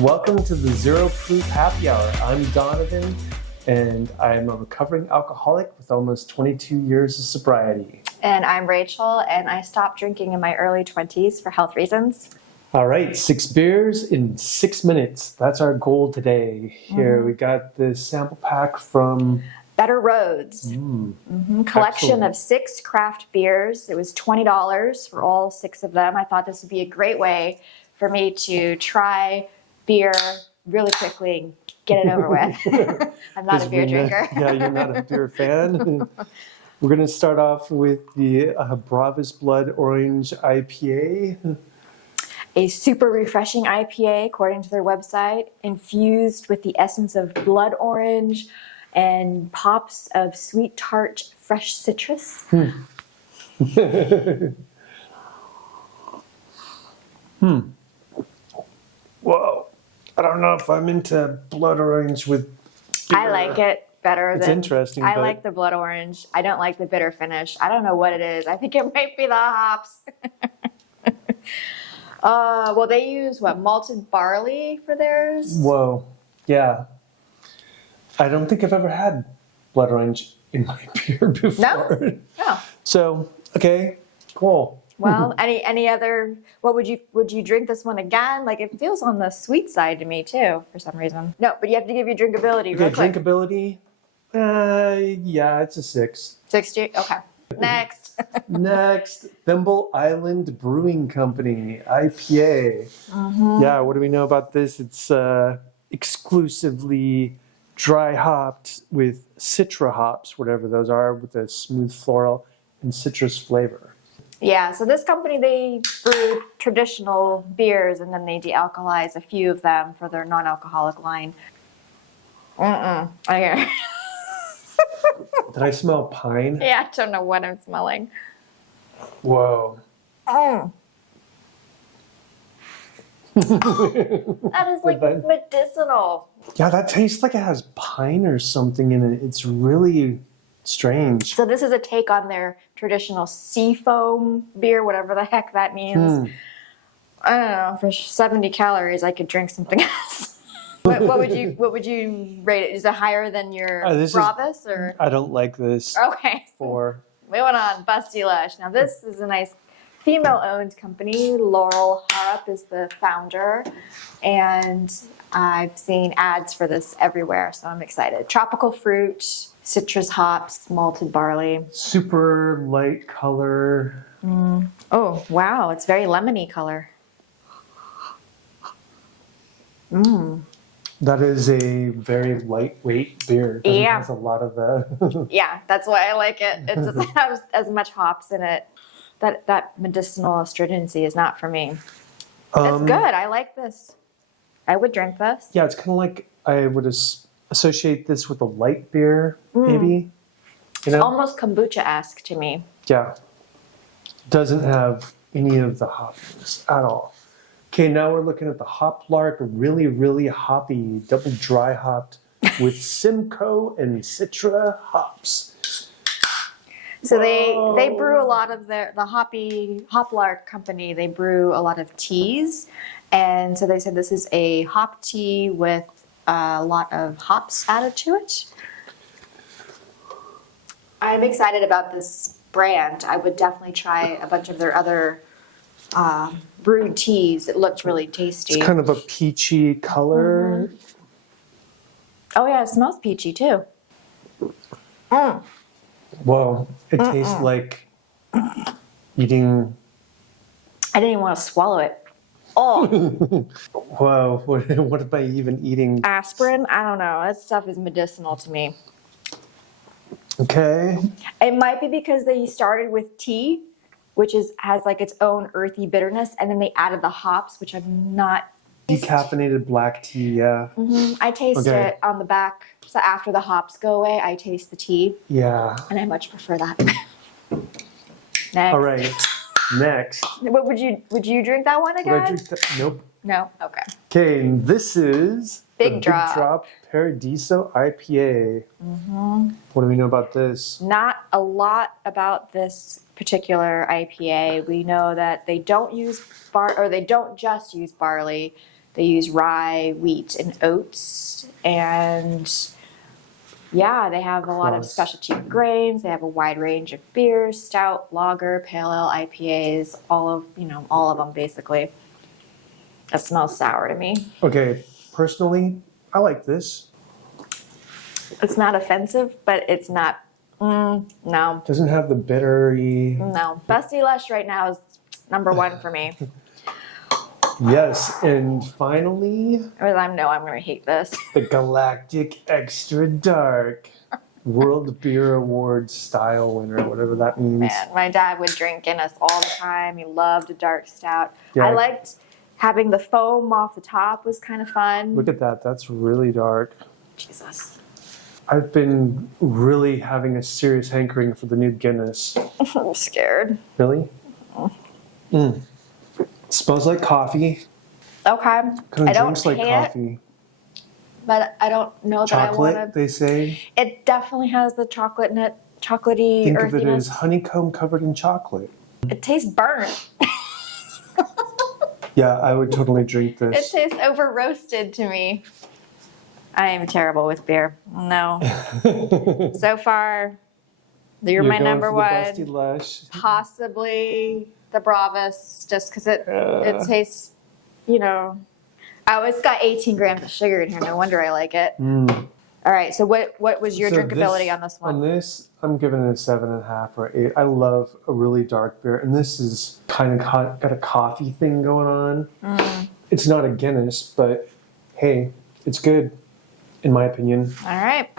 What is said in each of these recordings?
Welcome to the Zero Proof Happy Hour. I'm Donovan, and I'm a recovering alcoholic with almost 22 years of sobriety. And I'm Rachel, and I stopped drinking in my early 20s for health reasons. All right, 6 beers in 6 minutes. That's our goal today. Here we got the sample pack from Better Roads. Collection of 6 craft beers. It was $20 for all 6 of them. I thought this would be a great way for me to try beer really quickly and get it over with. I'm not a beer drinker. Yeah, you're not a beer fan. We're going to start off with the Bravus Blood Orange IPA. A super refreshing IPA, according to their website, infused with the essence of blood orange and pops of sweet tart fresh citrus. Whoa. I don't know if I'm into blood orange with beer. I like it better It's interesting. I like the blood orange. I don't like the bitter finish. I don't know what it is. I think it might be the hops. Well, they use malted barley for theirs? Whoa. Yeah. I don't think I've ever had blood orange in my beer before. No. So, okay, cool. Well, any other? What would you drink this one again? Like, it feels on the sweet side to me too, for some reason. No, but you have to give your drinkability real quick. Drinkability? Yeah, it's a 6. 60. Okay. Next. Next, Thimble Island Brewing Company IPA. Yeah, what do we know about this? It's exclusively dry hopped with Citra hops, whatever those are, with a smooth floral and citrus flavor. Yeah, so this company, they brew traditional beers and then they de-alcoholize a few of them for their non-alcoholic line. Okay. Did I smell pine? Yeah, I don't know what I'm smelling. Whoa. That is like medicinal. Yeah, that tastes like it has pine or something in it. It's really strange. So this is a take on their traditional seafoam beer, whatever the heck that means. I don't know. For 70 calories, I could drink something else. What would you rate it? Is it higher than your Bravus or? I don't like this. Okay. 4. Moving on, Busty Lush. Now this is a nice female-owned company. Laurel Harp is the founder, and I've seen ads for this everywhere, so I'm excited. Tropical fruit, citrus hops, malted barley. Super light color. Oh, wow, it's very lemony color. That is a very lightweight beer. It has a lot of the... Yeah, that's why I like it. It doesn't have as much hops in it. That medicinal astringency is not for me. It's good. I like this. I would drink this. Yeah, it's kind of like I would associate this with a light beer, maybe. You know? Almost kombucha-esque to me. Yeah. Doesn't have any of the hops at all. Okay, now we're looking at the Hoplark, really, really hoppy, double dry hopped with Simco and Citra hops. So they brew a lot of the Hoplark company. They brew a lot of teas, and so they said this is a hop tea with a lot of hops added to it. I'm excited about this brand. I would definitely try a bunch of their other brewed teas. It looked really tasty. It's kind of a peachy color. Oh yeah, it smells peachy too. Whoa, it tastes like eating... I didn't even want to swallow it. Oh. Whoa, what am I even eating? Aspirin? I don't know. That stuff is medicinal to me. Okay. It might be because they started with tea, which has like its own earthy bitterness, and then they added the hops, which I'm not... Decaffeinated black tea, yeah. I taste it on the back. So after the hops go away, I taste the tea. Yeah. And I much prefer that. Next. All right. Next. What would you drink that one again? Would I drink that? Nope. No? Okay. Okay, and this is Big Drop. Big Drop Paradiso IPA. What do we know about this? Not a lot about this particular IPA. We know that they don't use they don't just use barley. They use rye, wheat, and oats. And yeah, they have a lot of Nice. specialty grains. They have a wide range of beers, stout, lager, pale ale, IPAs, all of them basically. It smells sour to me. Okay, personally, I like this. It's not offensive, but it's not, no. Doesn't have the bittery. No. Busty Lush right now is number one for me. Yes, and finally, I'm going to hate this. the Galactic Extra Dark World Beer Awards style winner, whatever that means. Man, my dad would drink Guinness all the time. He loved a dark stout. Yeah. I liked having the foam off the top was kind of fun. Look at that, that's really dark. Jesus. I've been really having a serious hankering for the new Guinness. I'm scared. Really? Smells like coffee. Okay. Kind I of don't drinks like hate coffee. but I don't know that I Chocolate, want to. they say. It definitely has the chocolate nut, chocolatey Think earthiness. of it as honeycomb covered in chocolate. It tastes burnt. Yeah, I would totally drink It this. tastes over roasted to me. I am terrible with beer. No. So far, you're my going number for one. the Busty Lush. Possibly the Bravus, just because it tastes, Oh, it's got 18 grams of sugar in here. No wonder I like it. All right, so what was your So drinkability on this one? On this, I'm giving it a 7.5 or 8. I love a really dark beer, and this is kind of got a coffee thing going on. It's not a Guinness, but hey, it's good, in my opinion. All right.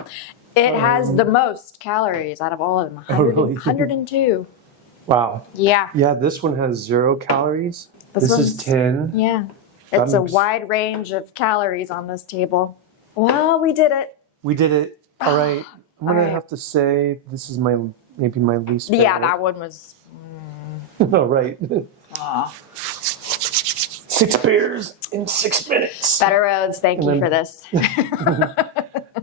It has the most calories out of all of them. Oh, really? 102. Wow. Yeah. Yeah, this one has 0 calories. This This is one's- 10. Yeah. That It's a makes- wide range of calories on this table. Well, we did it. We did it. All right. I'm All gonna right. have to say this is maybe my least favorite. Yeah, that one was. All right. Aw. 6 beers in 6 minutes. Better Roads, thank you And for then- this.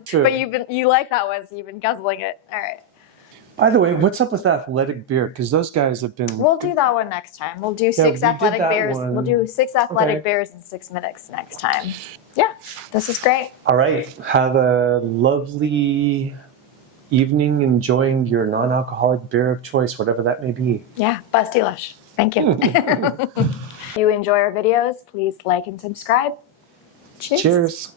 True. But you like that one, so you've been guzzling it. All right. By the way, what's up with athletic beer? Because those guys have been. We'll do that one next time. We'll do we six did athletic that beers. one. We'll do 6 athletic Okay. beers in 6 minutes next time. Yeah, this is great. All right. Have a lovely evening enjoying your non-alcoholic beer of choice, whatever that may be. Yeah, Busty Lush. Thank you. If you enjoy our videos, please like and subscribe. Cheers. Cheers.